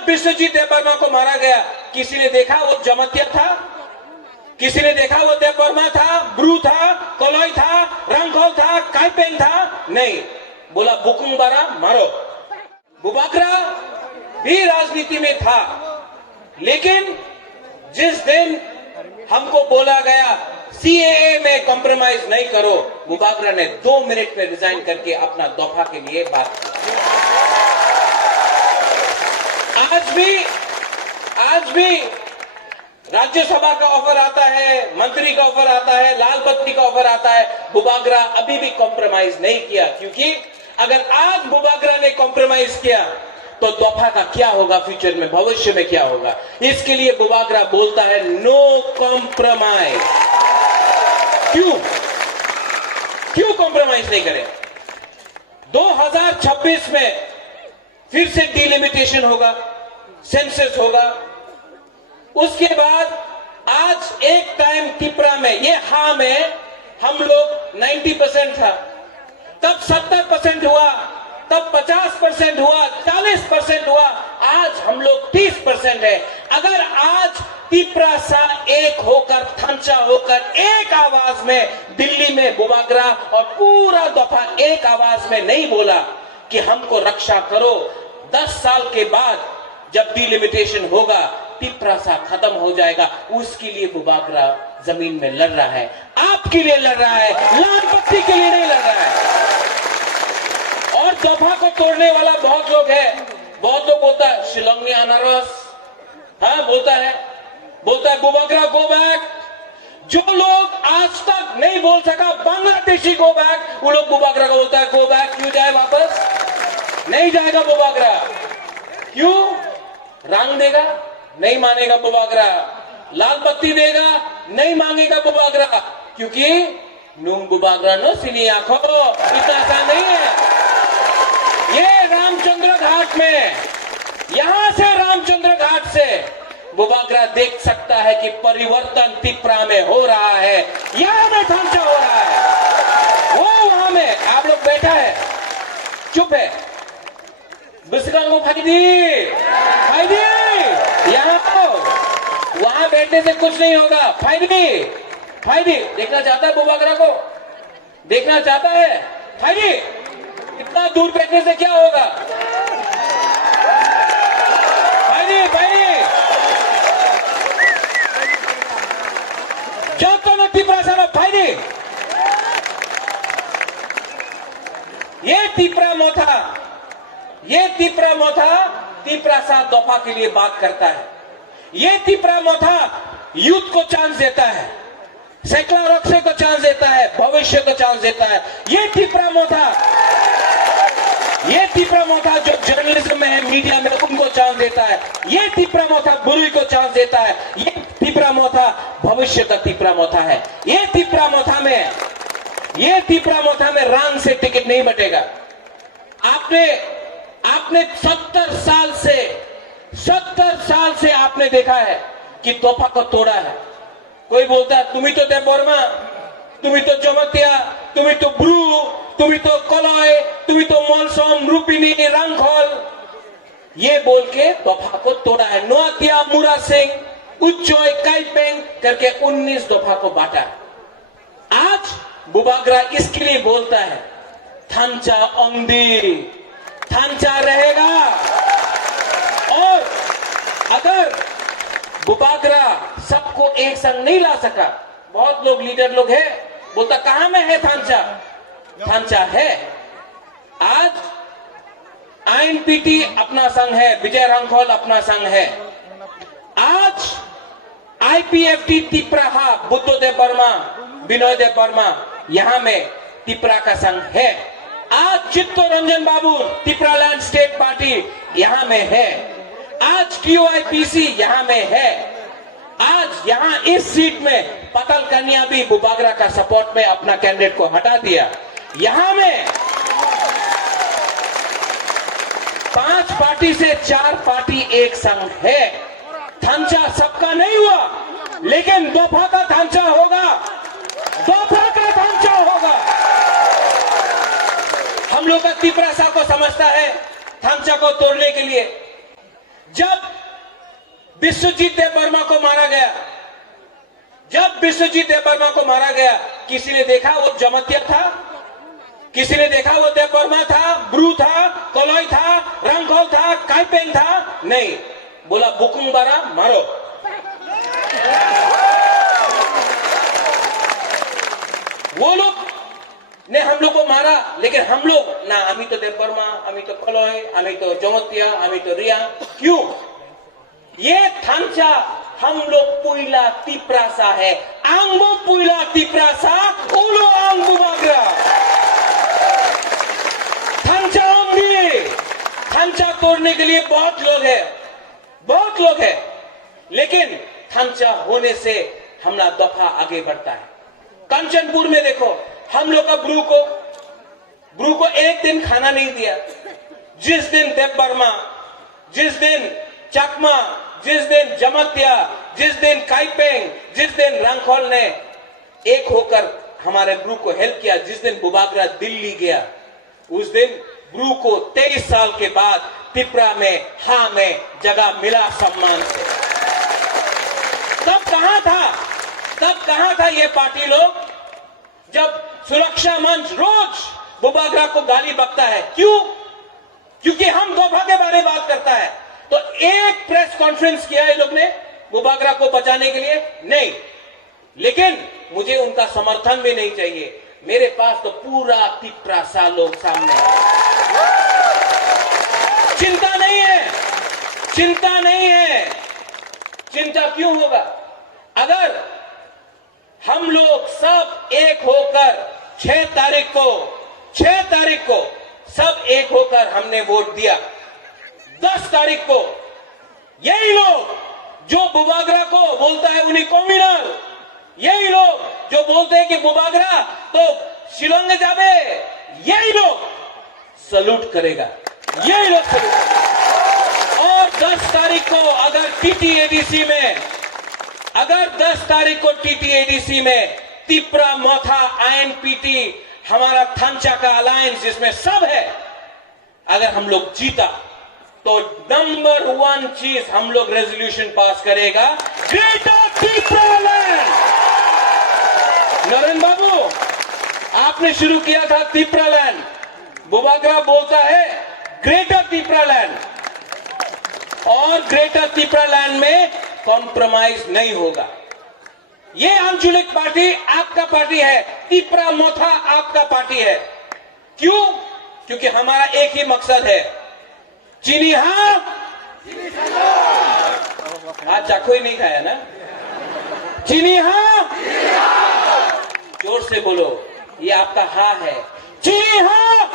जब विश्वजीत देवबर्मा को मारा गया, किसी ने देखा वो जमतिया था? किसी ने देखा वो देवबर्मा था, ब्रू था, कोलोई था, रंगखोल था, काइपेंग था? नहीं, बोला बुकुंबारा मारो। बुबाकरा भी राजनीति में था, लेकिन जिस दिन हमको बोला गया सीएए में कॉम्प्रोमाइज नहीं करो, बुबाकरा ने 2 मिनट में रिजाइन करके अपना दफा के लिए बात की। आज भी राज्यसभा का ऑफर आता है, मंत्री का ऑफर आता है, लाल बत्ती का ऑफर आता है, बुबाकरा अभी भी कॉम्प्रोमाइज नहीं किया। क्योंकि अगर आज बुबाकरा ने कॉम्प्रोमाइज किया तो दफा का क्या होगा, फ्यूचर में, भविष्य में क्या होगा? इसके लिए बुबाकरा बोलता है नो कॉम्प्रोमाइज। क्यों कॉम्प्रोमाइज नहीं करें? 2026 में फिर से डिलिमिटेशन होगा, सेंसस होगा। उसके बाद आज एक टाइम त्रिपुरा में, ये हाँ में हम लोग 90% था, तब 70% हुआ, तब 50% हुआ, 40% हुआ, आज हम लोग 30% है। अगर आज त्रिपुरा सा एक होकर, थंचा होकर, एक आवाज में दिल्ली में बुबाकरा और पूरा दफा एक आवाज में नहीं बोला कि हमको रक्षा करो, 10 साल के बाद जब डिलिमिटेशन होगा, त्रिपुरा सा खत्म हो जाएगा, उसके लिए बुबाकरा जमीन में लड़ रहा है, आपके लिए लड़ रहा है, लाल बत्ती के लिए नहीं लड़ रहा है। और दफा को तोड़ने वाला बहुत लोग है, बहुत लोग बोलता है शिलोंग में अनारस, हाँ बोलता है बुबाकरा गो बैक। जो लोग आज तक नहीं बोल सका बांग्लादेशी गो बैक, वो लोग बुबाकरा को बोलता है गो बैक। क्यों जाए वापस? नहीं जाएगा बुबाकरा। क्यों? रंग देगा, नहीं मानेगा बुबाकरा। लाल बत्ती देगा, नहीं मांगेगा बुबाकरा, क्योंकि नूंग बुबाकरा नो सिनी आंखों, इतना आसान नहीं है। ये रामचंद्र घाट में, यहां से रामचंद्र घाट से बुबाकरा देख सकता है कि परिवर्तन त्रिपुरा में हो रहा है, यहां में थंचा हो रहा है। वो वहां में आप लोग बैठा है, चुप है, बिस्कांगो फाइदी यहां तो वहां बैठने से कुछ नहीं होगा। फाइदी देखना चाहता है बुबाकरा को, देखना चाहता है फाइदी, इतना दूर बैठने से क्या होगा? फाइदी जो तो त्रिपुरा सारा फाइदी, ये त्रिपुरा मोथा त्रिपुरा सा दफा के लिए बात करता है। ये त्रिपुरा मोथा यूथ को चांस देता है, सेकला रक्से को चांस देता है, भविष्य को चांस देता है। ये त्रिपुरा मोथा जो जर्नलिज्म में है, मीडिया में, उनको चांस देता है। ये त्रिपुरा मोथा बुरी को चांस देता है। ये त्रिपुरा मोथा भविष्य का त्रिपुरा मोथा है। ये त्रिपुरा मोथा में रंग से टिकट नहीं बटेगा। आपने 70 साल से आपने देखा है कि तोहफा को तोड़ा है। कोई बोलता है तुम्ही तो देवबर्मा, तुम्ही तो जमतिया, तुम्ही तो ब्रू, तुम्ही तो कोलोय, तुम्ही तो मोलसोम, रूपिनी, रंगखोल, ये बोल के तोहफा को तोड़ा है। नोआतिया, मुरा सिंह, उच्चोय, काइपेंग करके 19 दफा को बांटा है। आज बुबाकरा इसके लिए बोलता है थंचा ओंगदी, थंचा रहेगा। और अगर बुबाकरा सबको एक संग नहीं ला सका, बहुत लोग लीडर लोग है, बोलता कहां में है थंचा है। आज आईएनपीटी अपना संघ है, विजय रंगखोल अपना संघ है। आज आईपीएफटी त्रिपुरा, बुद्धो देवबर्मा, विनोय देवबर्मा, यहां में त्रिपुरा का संघ है। आज चित्तरंजन बाबू त्रिपुरा लैंड स्टेट पार्टी यहां में है। आज क्यूआईपीसी यहां में है। आज यहां इस सीट में पतल कन्या भी बुबाकरा का सपोर्ट में अपना कैंडिडेट को हटा दिया। यहां में 5 पार्टी से 4 पार्टी एक संघ है। थंचा सबका नहीं हुआ, लेकिन दफा का थंचा होगा, दफा का थंचा होगा। हम लोग का त्रिपुरा सा को समझता है थंचा को तोड़ने के लिए। जब विश्वजीत देववर्मा को मारा गया, किसी ने देखा वो जमतिया था? किसी ने देखा वो देववर्मा था, ब्रू था, कोलोई था, रंगखोल था, काइपेंग था? नहीं। बोला बुकुंग बारा मारो। वो लोग ने हम लोग को मारा, लेकिन हम लोग ना, अमी तो देववर्मा, अमी तो कोलोई, अमी तो जमतिया, अमी तो रिया। क्यों? ये थांचा हम लोग पुइला तिप्रासा है, आंगबो पुइला तिप्रासा, उलो आंगबो बागरा। थांचा होंगे, थांचा तोड़ने के लिए बहुत लोग हैं, लेकिन थांचा होने से हमला दफा आगे बढ़ता है। कंचनपुर में देखो, हम लोग का ब्रू को एक दिन खाना नहीं दिया। जिस दिन देववर्मा, जिस दिन चकमा, जिस दिन जमतिया, जिस दिन काइपेंग, जिस दिन रंगखोल ने एक होकर हमारे ब्रू को हेल्प किया, जिस दिन बुबागरा दिल्ली गया, उस दिन ब्रू को 23 साल के बाद तिप्रा में जगह मिला सम्मान से। तब कहां था ये पार्टी लोग, जब सुरक्षा मंच रोज बुबागरा को गाली बकता है? क्यों? क्योंकि हम दफा के बारे में बात करता है। तो एक प्रेस कॉन्फ्रेंस किया है लोग ने बुबागरा को बचाने के लिए? नहीं। लेकिन मुझे उनका समर्थन भी नहीं चाहिए। मेरे पास तो पूरा तिप्रासा लोग सामने है। चिंता नहीं है। चिंता क्यों होगा? अगर हम लोग सब एक होकर 6 तारीख को सब एक होकर हमने वोट दिया, 10 तारीख को यही लोग जो बुबागरा को बोलता है उन्हीं कॉम्युनल, यही लोग जो बोलते हैं कि बुबागरा तो शिलोंग जावे, यही लोग सल्यूट करेगा। और 10 तारीख को अगर टीटीएडीसी में तिप्रा, मोथा, आईएनपीटी, हमारा थांचा का अलायंस जिसमें सब है, अगर हम लोग जीता तो नंबर 1 चीज हम लोग रेजोल्यूशन पास करेगा, ग्रेटर तिप्रा लैंड। नरेंद्र बाबू, आपने शुरू किया था तिप्रा लैंड, बुबागरा बोलता है ग्रेटर तिप्रा लैंड, और ग्रेटर तिप्रा लैंड में कॉम्प्रोमाइज नहीं होगा। ये आंचलिक पार्टी आपका पार्टी है, तिप्रा मोथा आपका पार्टी है। क्यों? क्योंकि हमारा एक ही मकसद है, चीनी हाँ, आज चाको ही नहीं खाया ना, चीनी हाँ, जोर से बोलो, ये आपका हाँ है, चीनी हाँ।